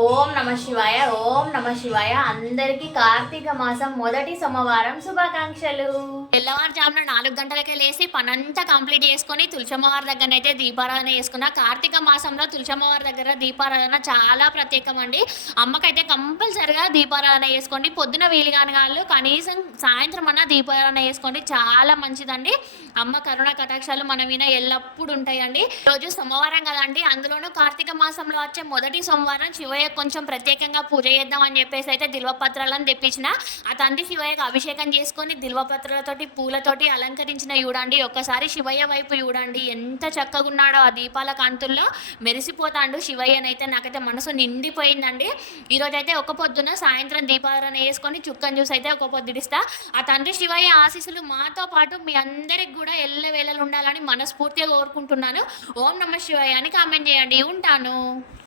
ఓం నమ శివాయ. ఓం నమ శివాయ. అందరికీ కార్తీక మాసం మొదటి సోమవారం శుభాకాంక్షలు. తెల్లవారుజామున 4 గంటలకే లేసి పనంతా కంప్లీట్ చేసుకొని తులసమ్మవారి దగ్గరనైతే దీపారాధన చేసుకున్న. కార్తీక మాసంలో తులసమ్మవారి దగ్గర దీపారాధన చాలా ప్రత్యేకం అండి. అమ్మకైతే కంపల్సరిగా దీపారాధన చేసుకోండి. పొద్దున వీలు కాని వాళ్ళు కనీసం సాయంత్రం అన్న దీపారాధన చేసుకోండి, చాలా మంచిదండి. అమ్మ కరుణ కటాక్షాలు మన మీద ఎల్లప్పుడూ ఉంటాయండి. రోజు సోమవారం కదండి, అందులోనూ కార్తీక మాసంలో వచ్చే మొదటి సోమవారం శివయ్య కొంచెం ప్రత్యేకంగా పూజ చేద్దాం అని చెప్పేసి అయితే దిల్వపత్రాలను తెప్పించిన. ఆ తండ్రి శివయ్యకు అభిషేకం చేసుకొని దిల్వపత్రాలతోటి పూలతోటి అలంకరించిన చూడండి. ఒక్కసారి శివయ్య వైపు చూడండి, ఎంత చక్కగా ఉన్నాడో ఆ దీపాల కాంతుల్లో మెరిసిపోతాడు శివయ్యనైతే. నాకైతే మనసు నిండిపోయిందండి. ఈరోజు అయితే ఒక పొద్దున సాయంత్రం దీపారాధన వేసుకొని చుక్కని చూసి అయితే ఒక పొద్దుడిస్తా. ఆ తండ్రి శివయ్య ఆశీస్సులు మాతో పాటు మీ అందరికి కూడా ఎల్లవేళలు ఉండాలని మనస్ఫూర్తిగా కోరుకుంటున్నాను. ఓం నమ శివయ్య అని కామెంట్ చేయండి. ఉంటాను.